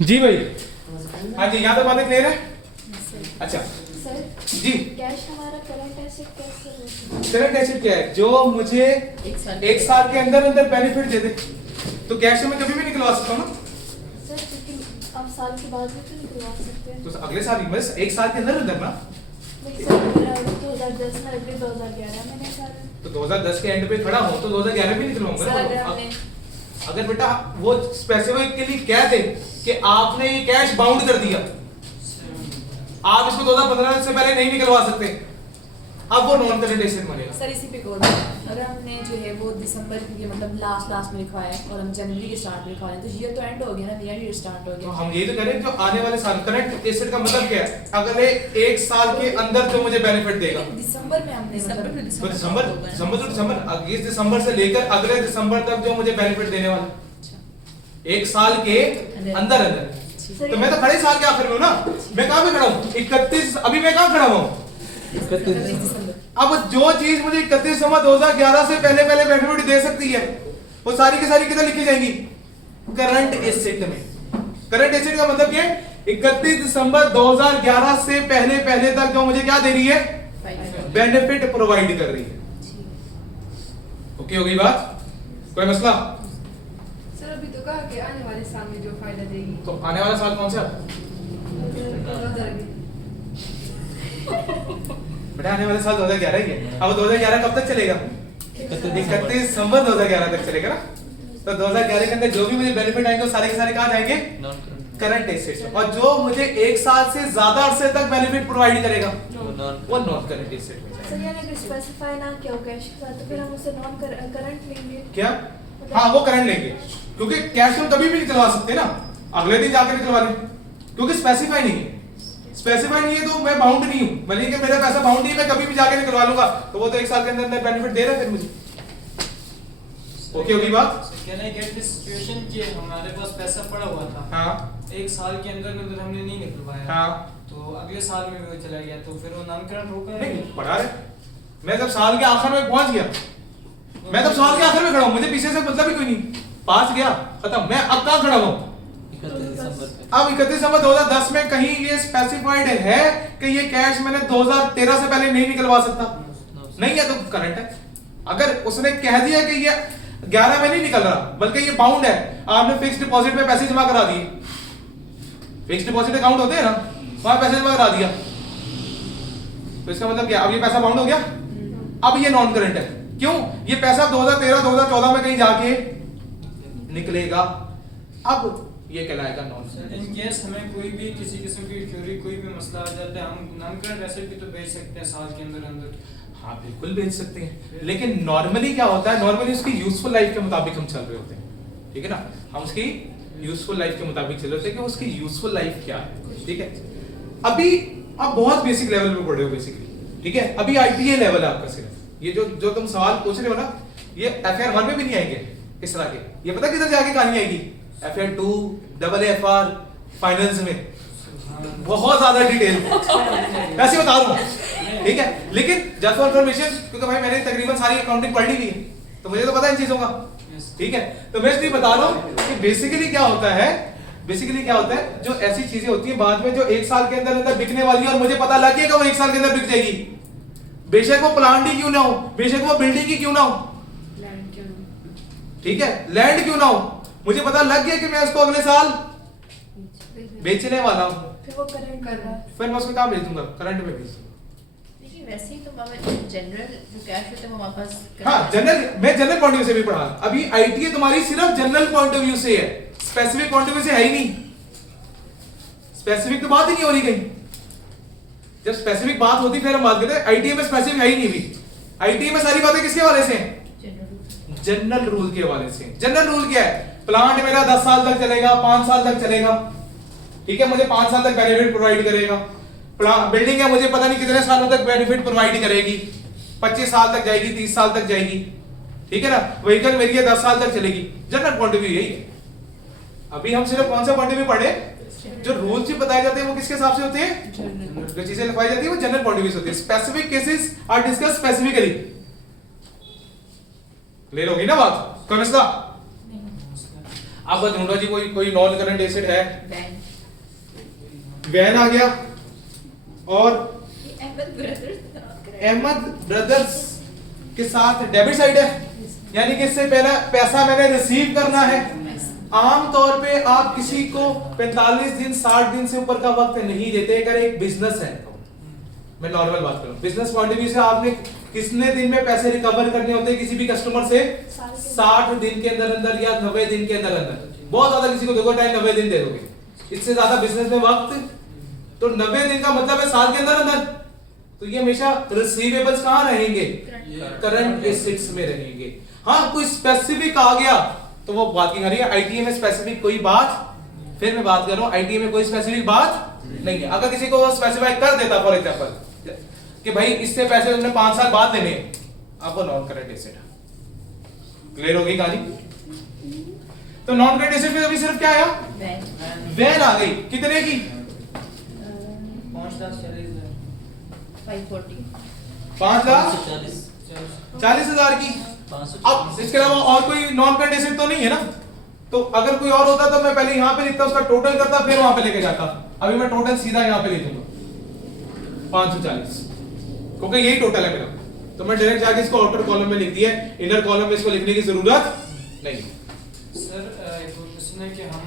जी भाई, हाँ जी, यहाँ तक बातें क्लियर है? अच्छा सर जी, कैश हमारा करंट एसेट कैसे हो सकता है? करंट एसेट क्या है? जो मुझे एक साल के अंदर अंदर बेनिफिट दे दे, तो कैश में कभी भी निकलवा सकता हूँ ना। सर लेकिन आप साल के बाद भी तो निकलवा सकते हैं। तो अगले साल बस एक साल के अंदर अंदर ना। लेकिन सर मेरा 2010 में अगले 2011 में निकाला। तो 2010 के एंड पे खड़ा हो तो 2011 में निकलवाऊंगा सर अगर ना। हमने अगर बेटा वो स्पेसिफिकली कह दे कि आपने ये कैश बाउंड कर दिया, आप इसको 2015 से पहले नहीं निकलवा सकते, अब वो नॉन करंट एसेट बनेगा। सर इसी पे गौर अगर हमने जो है वो दिसंबर के मतलब लास्ट में लिखवाया है और हम जनवरी के स्टार्ट में लिखवा रहे हैं तो ईयर तो एंड हो गया ना, नया ईयर स्टार्ट हो तो गया। हम यही तो कह रहे हैं, जो आने वाले साल करंट एसेट का मतलब क्या है? अगले एक साल के अंदर जो मुझे बेनिफिट देगा। दिसंबर में हमने तो दिसंबर से लेकर अगले दिसंबर तक जो मुझे बेनिफिट देने वाला, एक साल के अंदर अंदर। तो मैं तो खड़े साल के आखिर में हूं ना, मैं कहां पे खड़ा हूं? 31। अभी मैं कहां खड़ा हूं? 31 दिसंबर। अब जो चीज मुझे 31 दिसंबर 2011 से पहले पहले बेनिफिट दे सकती है, वो सारी की सारी किधर लिखी जाएंगी? करंट एसेट में। करंट एसेट का मतलब क्या है? 31 दिसंबर 2011 से पहले पहले तक जो मुझे क्या दे रही है? बेनिफिट प्रोवाइड कर रही है। ओके हो गई बात? कोई मसला? सर अभी तो कहा कि आने वाले साल में जो फायदा देगी तो आने वाला साल कौन सा? 2020 बेटा आने वाले साल 2011 ही है। अब 2011 कब तक चलेगा? 31 दिसंबर 2011 तक चलेगा ना। तो 2011 के अंदर जो भी मुझे बेनिफिट आएंगे वो सारे के सारे कहाँ जाएंगे? Current asset. और जो मुझे एक साल से ज्यादा अरसे तक बेनिफिट प्रोवाइड करेगा वो नॉन करंट एसेट में जाएगा। सर यानी अगर स्पेसिफाई ना किया हो कैश के साथ तो फिर हम उसे नॉन करंट लेंगे। क्या? हाँ वो करंट लेंगे, क्योंकि कैश हम कभी भी निकलवा सकते हैं ना, अगले दिन जाकर निकलवा लें, क्योंकि स्पेसिफाई नहीं है। स्पेसिफाई नहीं है तो मैं बाउंड नहीं हूं, मतलब कि मेरा पैसा बाउंड नहीं है, मैं कभी भी जाके निकलवा लूंगा, तो वो तो एक साल के अंदर अंदर बेनिफिट दे रहा है फिर मुझे। ओके होगी बात? Can I get this situation कि हमारे पास पैसा पड़ा हुआ था, हाँ एक साल के अंदर अंदर हमने नहीं निकलवाया, हाँ, तो अगले साल में वो चला गया, तो फिर वो नॉन करंट होगा? नहीं पढ़ा रहे। मैं जब साल के आखिर में पहुंच गया, मैं तब साल के आखिर में खड़ा हूं, मुझे पीछे से मतलब ही कोई नहीं, पास गया खत्म। मैं अब कहां खड़ा हूं? अब 31 दिसंबर 2010 में कहीं ये स्पेसिफाइड है कि ये कैश मैंने 2013 से पहले नहीं निकलवा सकता? नहीं है तो करंट है। अगर उसने कह दिया कि ये 11 में नहीं निकल रहा बल्कि ये बाउंड है, आपने फिक्स डिपॉजिट में पैसे जमा करा दिए, फिक्स डिपॉजिट अकाउंट होते हैं ना, वहां पैसे जमा करा दिया, तो इसका मतलब क्या? अब ये पैसा बाउंड हो गया, अब ये नॉन करंट है। क्यों? ये पैसा 2013 2014 में कहीं जाके निकलेगा, अब ये कहलाएगा नॉन करंट। इन केस हमें कोई भी किसी किस्म की क्यूरी कोई भी मसला आ जाता है, हम नॉन करंट एसेट भी तो बेच सकते हैं साल के अंदर अंदर। हाँ बिल्कुल बेच सकते हैं, लेकिन नॉर्मली क्या होता है, नॉर्मली उसकी यूजफुल लाइफ के मुताबिक हम चल रहे होते हैं, ठीक है ना। हम उसकी यूजफुल लाइफ के मुताबिक चल रहे होते हैं कि उसकी यूजफुल लाइफ क्या है, ठीक है। अभी आप बहुत बेसिक लेवल पे पढ़ रहे हो बेसिकली, ठीक है। अभी आईटीए लेवल है आपका सिर्फ, ये जो तुम सवाल पूछ रहे हो ना, ये एफआर 1 में भी नहीं आएंगे इस तरह के। ये पता किधर जाके कहानी आएगी? एफआर 2 डबल एफआर फाइनेंस में बहुत ज्यादा डिटेल ऐसे बता रहा हूं, ठीक है। लेकिन जस्ट फॉर इंफॉर्मेशन, क्योंकि भाई मैंने तकरीबन सारी अकाउंटिंग पढ़ ली हुई है, तो मुझे तो पता है इन चीजों का, ठीक है। तो मैं इसलिए बता रहा हूं कि बेसिकली क्या होता है, जो ऐसी चीजें होती है बाद में जो एक साल के अंदर अंदर बिकने वाली है और मुझे पता लग गया कि वो एक साल के अंदर बिक जाएगी, बेशक वो प्लांट ही क्यों ना हो, बेशक वो बिल्डिंग ही क्यों ना हो, लैंड क्यों ना ठीक है, लैंड क्यों ना हो, मुझे पता लग गया कि मैं उसको अगले साल बेचने वाला हूं, फिर वो करंट कर रहा है। फिर मैं उसको कहां बेच दूंगा? करंट में बेच। लेकिन वैसे ही तो हमें जनरल जो कैश होता है वो हमारे पास हाँ जनरल, मैं जनरल पॉइंट ऑफ व्यू से भी पढ़ा। अभी आईटीए तुम्हारी सिर्फ जनरल पॉइंट ऑफ व्यू से है, स्पेसिफिक पॉइंट ऑफ व्यू से है ही नहीं। स्पेसिफिक तो बात ही नहीं हो रही कहीं। जब स्पेसिफिक बात होती फिर हम बात करते हैं, आईटीए में स्पेसिफिक है ही नहीं। भी आईटीए में सारी बातें किसके हवाले से हैं? जनरल रूल के हवाले से। जनरल रूल क्या है? प्लांट मेरा 10 साल तक चलेगा, 5 साल तक चलेगा, ठीक है, मुझे 5 साल तक बेनिफिट प्रोवाइड करेगा। बिल्डिंग है, मुझे पता नहीं कितने सालों तक बेनिफिट प्रोवाइड करेगी, 25 साल तक जाएगी, 30 साल तक जाएगी, ठीक है ना। व्हीकल मेरी है 10 साल तक चलेगी। जनरल पॉइंट ऑफ व्यू यही है। अभी हम सिर्फ कौन सा पॉइंट ऑफ व्यू पढ़े? जो रूल्स भी बताए जाते हैं वो किसके हिसाब से होते हैं? जो चीजें लिखवाई जाती है वो जनरल पॉइंट ऑफ व्यू से होती है। Specific cases are discuss specifically. Clear होगी ना बात? कोई मसला? आप बस ढूंढो जी कोई नॉन करंट एसेट है। वैन वैन आ गया, और अहमद ब्रदर्स अहमद ब्रदर्स के साथ डेबिट साइड है, यानी कि इससे पहले पैसा मैंने रिसीव करना है। आमतौर पे आप किसी को 45 दिन 60 दिन से ऊपर का वक्त नहीं देते अगर एक बिजनेस है तो। मैं नॉर्मल बात करूं, बिजनेस पॉइंट ऑफ व्यू से आपने कितने दिन में पैसे रिकवर करने होते हैं किसी भी कस्टमर से? 60 दिन के अंदर अंदर या 90 दिन के अंदर अंदर। बहुत ज्यादा किसी को दोगे टाइम 90 दिन दे दोगे, इससे ज्यादा बिजनेस में वक्त तो 90 दिन का मतलब है साल के अंदर अंदर। तो ये हमेशा रिसीवेबल्स कहां रहेंगे? करंट एसेट्स में रहेंगे। हाँ कोई स्पेसिफिक आ गया तो वो बात की करिए। आईटीए में स्पेसिफिक कोई बात, फिर मैं बात कर रहा हूं आईटीए में कोई स्पेसिफिक बात नहीं है। अगर किसी को स्पेसिफाई कर देता फॉर एग्जांपल कि भाई इससे पैसे तुमने 5 साल बाद देने, आपको नॉन करंट एसेट क्लियर होगी कहानी। तो नॉन करंट एसेट में अभी सिर्फ क्या आया? वैन वैन आ गई। कितने की? 540 5,40,000 की। अब इसके अलावा और कोई नॉन करंट एसेट तो नहीं है ना? तो अगर कोई और होता तो मैं पहले यहां पे लिखता, उसका टोटल करता, फिर वहां पे लेके जाता। अभी मैं टोटल सीधा यहां पे लिख दूंगा 540, क्योंकि यही टोटल है मेरा। तो मैं डायरेक्ट जाके इसको आउटर कॉलम में लिख दिया, इनर कॉलम में इसको लिखने की जरूरत नहीं। सर एक और क्वेश्चन है कि हम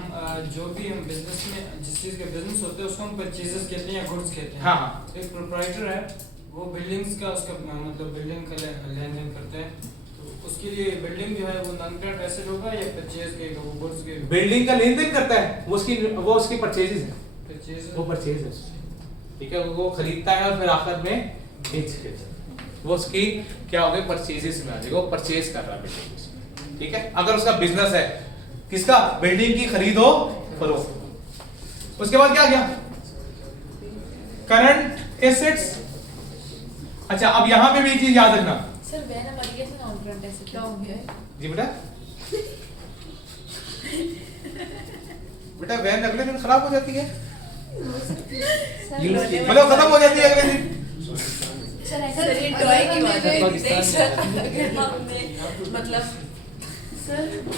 जो भी हम बिजनेस में जिस चीज का बिजनेस होता है उसको हम परचेजेस कहते हैं या गुड्स कहते हैं। हाँ हाँ। एक प्रोप्राइटर है वो बिल्डिंग्स का उसका मतलब बिल्डिंग का लेन देन करते हैं, तो उसके लिए बिल्डिंग जो है वो नॉन करंट एसेट होगा या परचेज के वो गुड्स के? बिल्डिंग का लेन देन करता है वो उसकी परचेजेस है, परचेज वो परचेज है, ठीक है। वो खरीदता है और फिर आखिर में बेच देता है, वो उसकी क्या हो गई? परचेजेस में आ जाएगा, वो परचेज कर रहा है बिल्डिंग, ठीक है। अगर उसका बिजनेस है किसका? बिल्डिंग की खरीदो फरोख्त। उसके बाद क्या गया? Current assets. अच्छा अब यहां पे भी एक चीज याद रखना। सर वैन हमारी कैसे नॉन करंट एसेट क्या हो गया है? जी बेटा, बेटा वैन अगले दिन खराब हो जाती है, मतलब खत्म हो जाती है अगले दिन। सर ये टॉय की बात है, नहीं सर अगर हमने मतलब सर